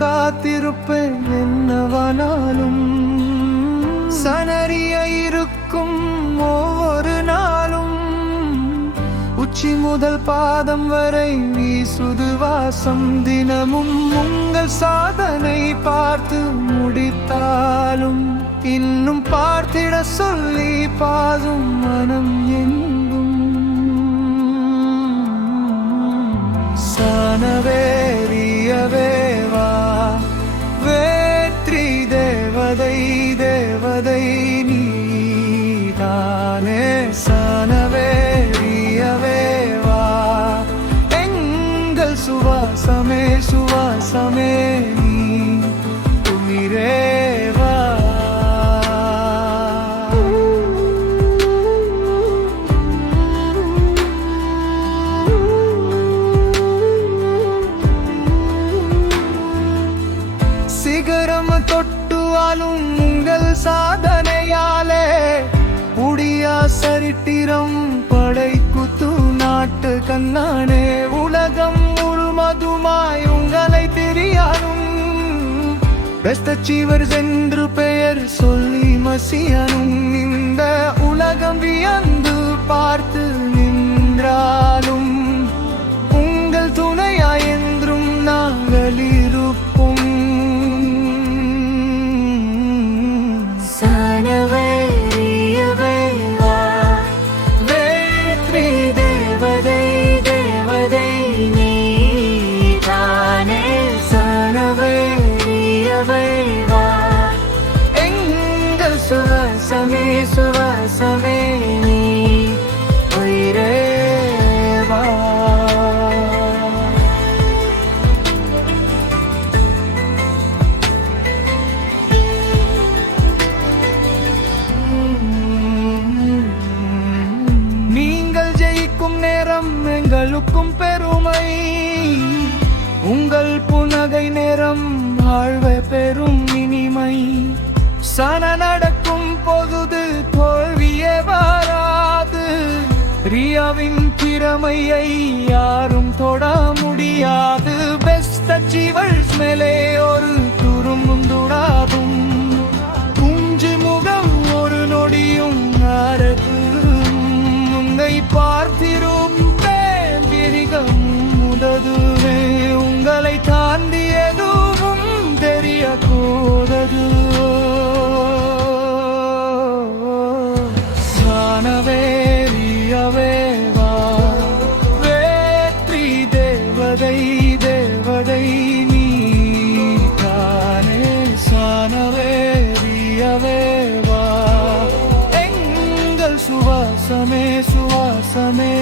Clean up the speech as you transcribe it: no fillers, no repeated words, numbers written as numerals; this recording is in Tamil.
காத்திருப்பேன் என்னவானாலும். சனறிய இருக்கும் ஒவ்வொரு நாளும் உச்சி முதல் பாதம் வரை வீசுது வாசம். தினமும் உங்கள் சாதனை பார்த்து முடித்தாலும் இன்னும் பார்த்திட சொல்லி பாதும் மனம் எங்கும். சனவேரியவே வா வேத்ரி தேவதை தேவதை நீதானே. சனவேரியவே வா எங்கள் சுவாசமே சுவாசமே நீ உயிரே வா. சிகரம் தொட்டுவாலும் உங்கள் சாதனையாலே உடியா சரித்திரம் படைக்குத்து நாட்டு கண்ணானே. உலகம் முழுமதுமாய் உங்களை தெரியானும் பெஸ்ட் அச்சீவர்ஸ் என்று பெயர் சொல்லி மசியனும். இந்த உலகம் வியந்து பார்த்து நின்றாலும் உங்கள் துணையாய் என்றும் நாங்கள் இருப்போம். சுவாசமே சுவாசமே நீ உயிரே வா. நீங்கள் ஜெயிக்கும் நேரம் எங்களுக்கும் பெருமை. உங்கள் புனகை நேரம் வாழ்வை பெரும் இனிமை. சன நடக்கும் பொழுது தோல்வியே வராது. ரியாவின் திறமையை யாரும் தொட முடியாது. பெஸ்ட் அச்சீவர்ஸ் மேலே ஒரு துரும்பும் துடாதும். குஞ்சு முகம் ஒரு நொடியும் அறகு. உங்களை பார்த்திருப்பேன் பிரிகம் முததுவே. உங்களை தாண்டி எதுவும் தெரிய கூடது. சனவேரியவே வா வேத்ரி தேவதை தேவதை நீதானே. சனவேரியவே வா எங்கள் சுவாசமே சுவாசமே